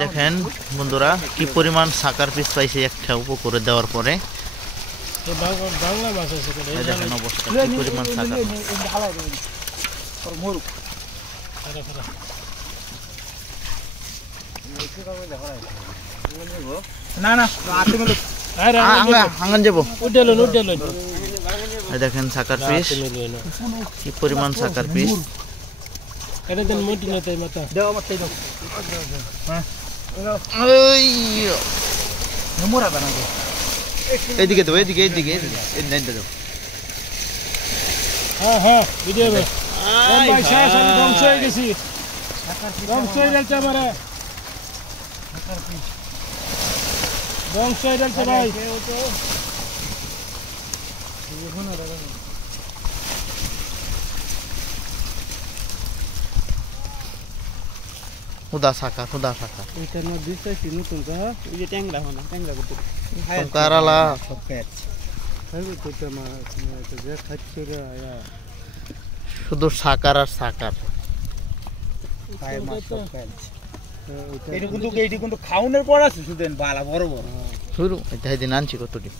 দেখেন বন্ধুরা কি পরিমাণ সাকার পিস পাইছে একটা উপরে দেওয়ার পরে। বাংলা মাছ আছে দেখেন অবস্থা কি পরিমাণ সাকার। না না আঙ্গান যাবো। উঠেলুন উঠেলুন দেখেন সাকার পিস কি পরিমাণ সাকার পিস। এটা দেন মোটি না তাই মাথা দাও আমার তাই দাও হ্যাঁ ওই মোরা বানাবো এদিকে দাও এদিকে এদিকে এদিকে দাও। হ্যাঁ হ্যাঁ ভিডিও ভাই ভাই শেষ আমি ধ্বংস হয়ে গেছি ধ্বংস হয়ে গেছে আমারে ধ্বংস হয়ে গেছে ভাই হুদা সাকার হুদা সাকার এটার মধ্যে দিতেছি নতুন কা এই যে ট্যাংরা হনা ট্যাংরা করতে কারালা শুধু সাকার আর সাকার। এটা কিন্তু খাওনের পর আছে শুধু বালা বড় বড় শুরু এটা দিন আনছি কতটি